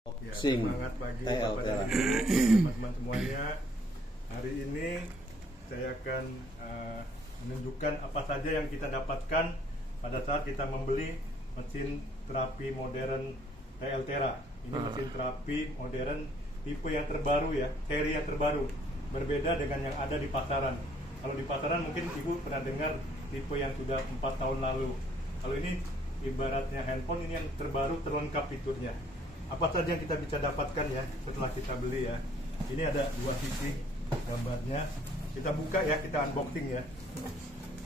Ya, semangat pagi Bapak dan Ibu, teman-teman semuanya. Hari ini saya akan menunjukkan apa saja yang kita dapatkan pada saat kita membeli mesin terapi modern TL Tera. Ini mesin terapi modern tipe yang terbaru ya, seri yang terbaru, berbeda dengan yang ada di pasaran. Kalau di pasaran mungkin Ibu pernah dengar tipe yang sudah 4 tahun lalu. Kalau ini ibaratnya handphone, ini yang terbaru, terlengkap fiturnya. Apa saja yang kita bisa dapatkan ya setelah kita beli ya. Ini ada 2 sisi gambarnya. Kita buka ya, kita unboxing ya.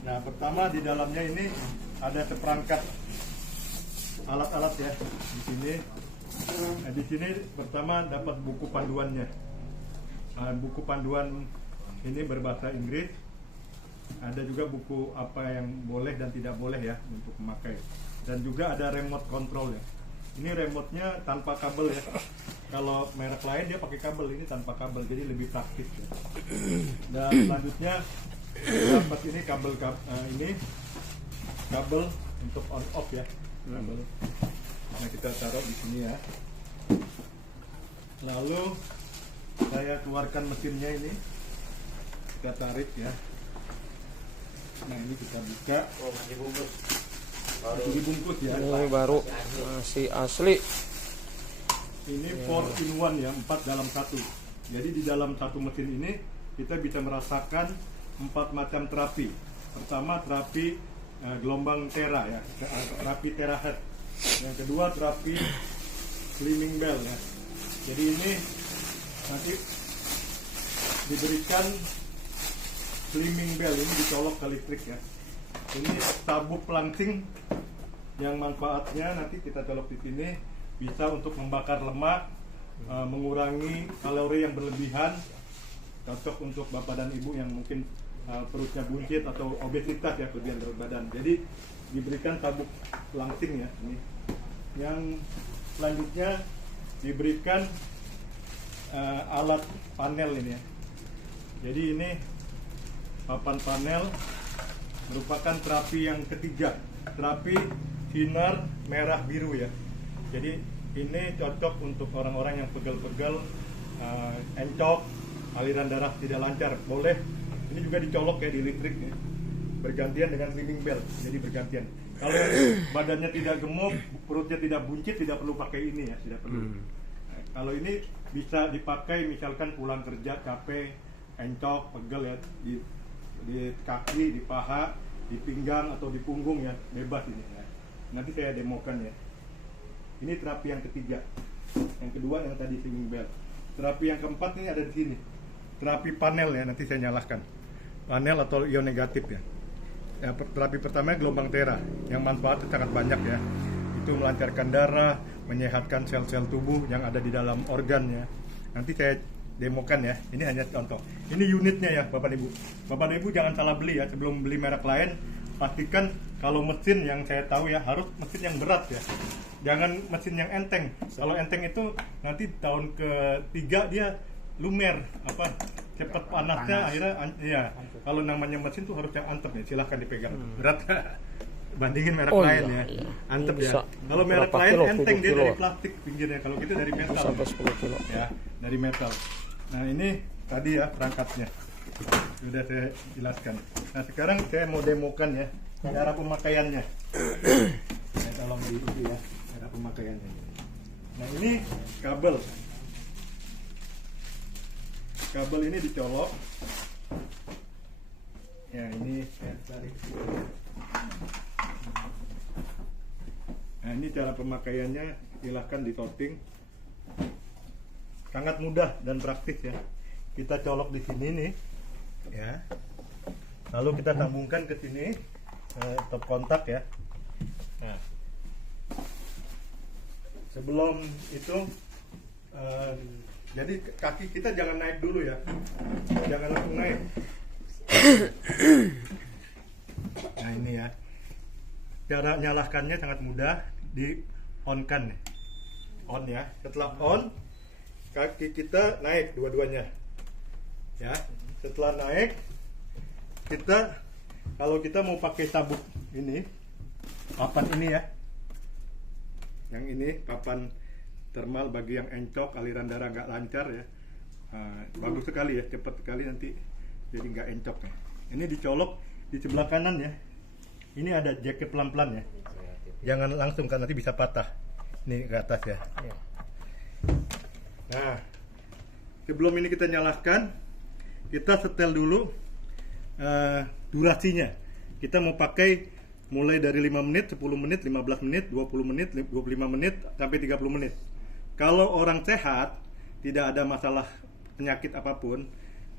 Nah, pertama di dalamnya ini ada seperangkat alat-alat ya di sini. Nah, di sini pertama dapat buku panduannya. Nah, buku panduan ini berbahasa Inggris. Ada juga buku apa yang boleh dan tidak boleh ya untuk memakai. Dan juga ada remote control ya. Ini remote-nya tanpa kabel ya. Kalau merek lain dia pakai kabel, ini tanpa kabel, jadi lebih praktis ya. Dan selanjutnya dapat ini kabel untuk on off ya. Kabel. Nah, kita taruh di sini ya. Lalu saya keluarkan mesinnya ini. Kita tarik ya. Nah, ini kita buka. Oh, masih bungkus. Dibungkus ya. Ini baru masih asli. Ini 4-in-1 ya, 4 dalam 1. Jadi di dalam satu mesin ini kita bisa merasakan 4 macam terapi. Pertama terapi gelombang Tera ya, terapi terahertz. Yang kedua terapi slimming bell ya. Jadi ini nanti diberikan slimming bell, ini dicolok ke listrik ya. Ini sabuk pelangsing yang manfaatnya nanti kita colok di sini bisa untuk membakar lemak, mengurangi kalori yang berlebihan, cocok untuk bapak dan ibu yang mungkin perutnya buncit atau obesitas ya, kelebihan berat badan. Jadi diberikan sabuk pelangsing ya ini. Yang selanjutnya diberikan alat panel ini ya. Jadi ini papan panel merupakan terapi yang ketiga, terapi sinar merah biru ya. Jadi ini cocok untuk orang-orang yang pegal-pegal, encok, aliran darah tidak lancar, boleh. Ini juga dicolok ya di listrik ya. Bergantian dengan slimming bell, jadi bergantian. Kalau badannya tidak gemuk, perutnya tidak buncit, tidak perlu pakai ini ya, tidak perlu. Nah, kalau ini bisa dipakai misalkan pulang kerja capek, encok, pegel ya, di kaki, di paha, di pinggang atau di punggung ya, bebas ini ya. Nanti saya demokan ya. Ini terapi yang ketiga. Yang kedua yang tadi slimming bell. Terapi yang keempat ini ada di sini. Terapi panel ya, nanti saya nyalakan. Panel atau ion negatif ya. Ya, terapi pertama gelombang Tera yang manfaatnya sangat banyak ya. Itu melancarkan darah, menyehatkan sel-sel tubuh yang ada di dalam organnya. Nanti saya demokan ya. Ini hanya contoh. Ini unitnya ya Bapak Ibu. Bapak Ibu jangan salah beli ya, sebelum beli merek lain pastikan kalau mesin yang saya tahu ya harus mesin yang berat ya. Jangan mesin yang enteng. Kalau enteng itu nanti tahun ketiga dia lumer cepat panasnya akhirnya ya. Kalau namanya mesin tuh harus yang antep ya. Silahkan dipegang. Berat bandingin merek lain ya. Antep ya. Kalau merek lain enteng dia dari plastik pinggirnya. Kalau gitu dari metal. Sampai 10 kilo. Ya, dari metal. Nah, ini tadi ya perangkatnya. Sudah saya jelaskan. Nah, sekarang saya mau demokan ya cara pemakaiannya. Saya tolong di itu ya, cara pemakaiannya. Nah, ini kabel. Kabel ini dicolok. Ya, ini saya tarik. Nah, ini cara pemakaiannya, silahkan disorting. Sangat mudah dan praktis ya. Kita colok di sini nih, ya. Lalu kita sambungkan ke sini, top kontak ya. Nah, sebelum itu, jadi kaki kita jangan naik dulu ya, jangan langsung naik. Nah, ini ya. Cara nyalakannya sangat mudah, di on-kan nih. On ya. Setelah on, kaki kita naik dua-duanya. Ya, setelah naik kita kalau kita mau pakai sabuk ini papan ini ya, yang ini papan thermal bagi yang encok, aliran darah nggak lancar ya. Bagus sekali ya, cepat sekali nanti jadi nggak encok ya. Ini dicolok di sebelah kanan ya. Ini ada jaket pelan-pelan ya. Jangan langsung kan nanti bisa patah. Ini ke atas ya. Nah, sebelum ini kita nyalakan, kita setel dulu durasinya. Kita mau pakai mulai dari 5 menit, 10 menit, 15 menit, 20 menit, 25 menit, sampai 30 menit. Kalau orang sehat, tidak ada masalah penyakit apapun,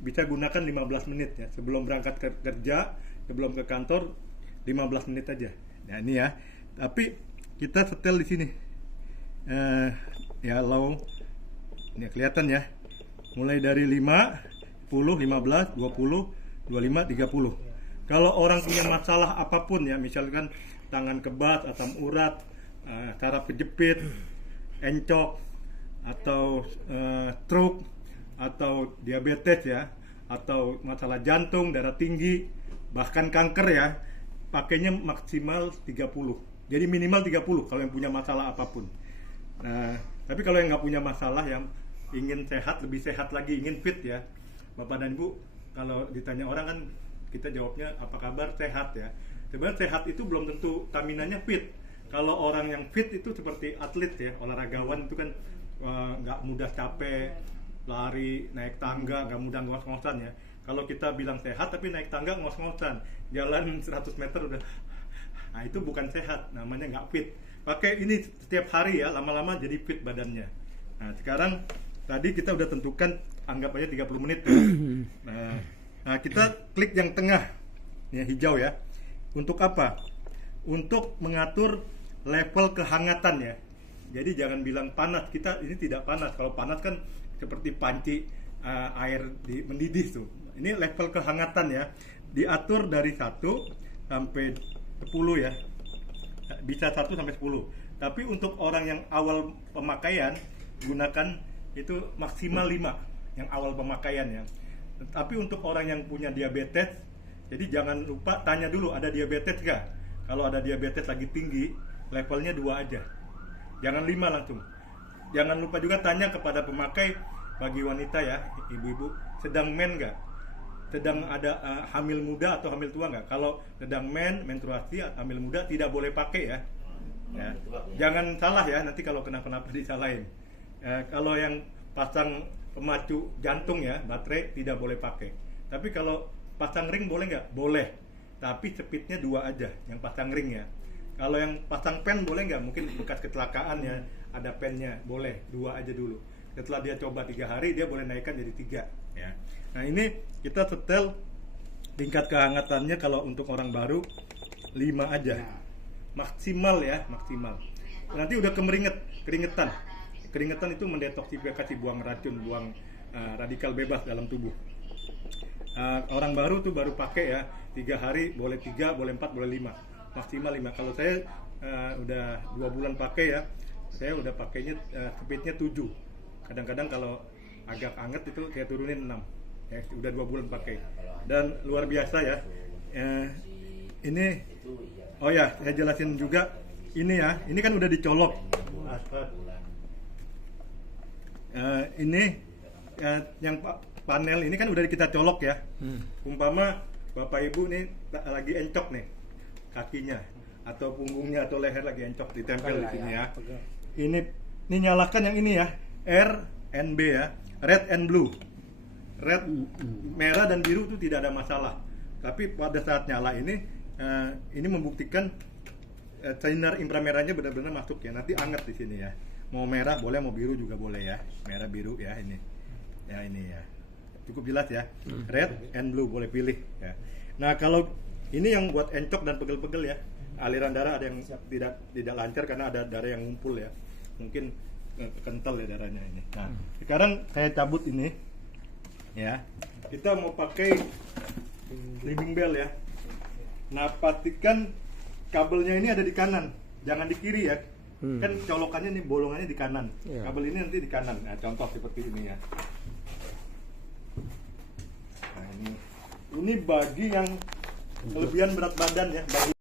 bisa gunakan 15 menit ya. Sebelum berangkat kerja, sebelum ke kantor, 15 menit aja. Nah ini ya. Tapi kita setel di sini. Ya low. Ini kelihatan ya. Mulai dari 5, 10, 15, 20, 25, 30. Kalau orang punya masalah apapun ya, misalkan tangan kebas, asam urat, saraf kejepit, encok, atau stroke, atau diabetes ya, atau masalah jantung, darah tinggi, bahkan kanker ya, pakainya maksimal 30. Jadi minimal 30 kalau yang punya masalah apapun. Tapi kalau yang nggak punya masalah, yang ingin sehat, lebih sehat lagi, ingin fit ya, Bapak dan Ibu, kalau ditanya orang kan kita jawabnya apa kabar, sehat ya. Sebenarnya sehat itu belum tentu staminanya fit. Kalau orang yang fit itu seperti atlet ya, olahragawan itu kan nggak mudah capek, lari, naik tangga, nggak mudah ngos-ngosan ya. Kalau kita bilang sehat tapi naik tangga ngos-ngosan, jalan 100 meter udah, nah itu bukan sehat, namanya nggak fit. Pakai ini setiap hari ya, lama-lama jadi fit badannya. Nah sekarang tadi kita udah tentukan, anggap aja 30 menit ya. Nah kita klik yang tengah, ya hijau ya. Untuk apa? Untuk mengatur level kehangatan ya. Jadi jangan bilang panas, kita ini tidak panas. Kalau panas kan seperti panci air mendidih tuh. Ini level kehangatan ya. Diatur dari 1 sampai 10 ya. Bisa 1 sampai 10. Tapi untuk orang yang awal pemakaian, gunakan itu maksimal 5 yang awal pemakaian ya. Tapi untuk orang yang punya diabetes, jadi jangan lupa tanya dulu ada diabetes nggak. Kalau ada diabetes lagi tinggi, levelnya 2 aja. Jangan 5 langsung. Jangan lupa juga tanya kepada pemakai, bagi wanita ya, ibu-ibu, sedang men nggak? Sedang ada hamil muda atau hamil tua nggak? Kalau sedang menstruasi, hamil muda tidak boleh pakai ya. Jangan salah ya, nanti kalau kenapa-napa disalahin. Kalau yang pasang pemacu jantung ya, baterai tidak boleh pakai. Tapi kalau pasang ring boleh nggak? Boleh. Tapi speednya 2 aja, yang pasang ring ya. Kalau yang pasang pen boleh nggak? Mungkin bekas kecelakaan ya, ada pennya, boleh 2 aja dulu. Setelah dia coba 3 hari, dia boleh naikkan jadi 3 ya. Nah ini kita setel tingkat kehangatannya kalau untuk orang baru 5 aja. Maksimal ya, maksimal. Nanti udah keringetan. Keringetan itu mendetoksifikasi, buang racun, buang radikal bebas dalam tubuh. Orang baru tuh baru pakai ya, 3 hari boleh 3, boleh 4, boleh 5. Maksimal 5. Kalau saya udah 2 bulan pakai ya, saya udah pakainya speednya 7. Kadang-kadang kalau agak anget itu saya turunin 6 ya, udah 2 bulan pakai dan luar biasa ya. Ini oh ya, saya jelasin juga ini ya, ini kan udah dicolok. Ini yang panel ini kan udah kita colok ya. Umpama Bapak Ibu nih lagi encok nih kakinya atau punggungnya atau leher lagi encok, ditempel di sini ya. Ini nyalakan yang ini ya, RNB ya, red and blue. Red, merah dan biru itu tidak ada masalah. Tapi pada saat nyala ini membuktikan sinar inframerahnya benar-benar masuk ya. Nanti anget di sini ya. Mau merah boleh, mau biru juga boleh ya. Merah biru ya ini. Ya ini ya. Cukup jelas ya. Red and blue boleh pilih ya. Nah, kalau ini yang buat encok dan pegel-pegel ya. Aliran darah ada yang tidak lancar karena ada darah yang ngumpul ya. Mungkin kental ya darahnya ini. Nah, sekarang saya cabut ini ya. Kita mau pakai slimming bell ya. Nah, pastikan kabelnya ini ada di kanan, jangan di kiri ya. Kan colokannya nih, bolongannya di kanan. Kabel ini nanti di kanan. Nah, contoh seperti ini ya. Nah, ini bagi yang kelebihan berat badan ya, bagi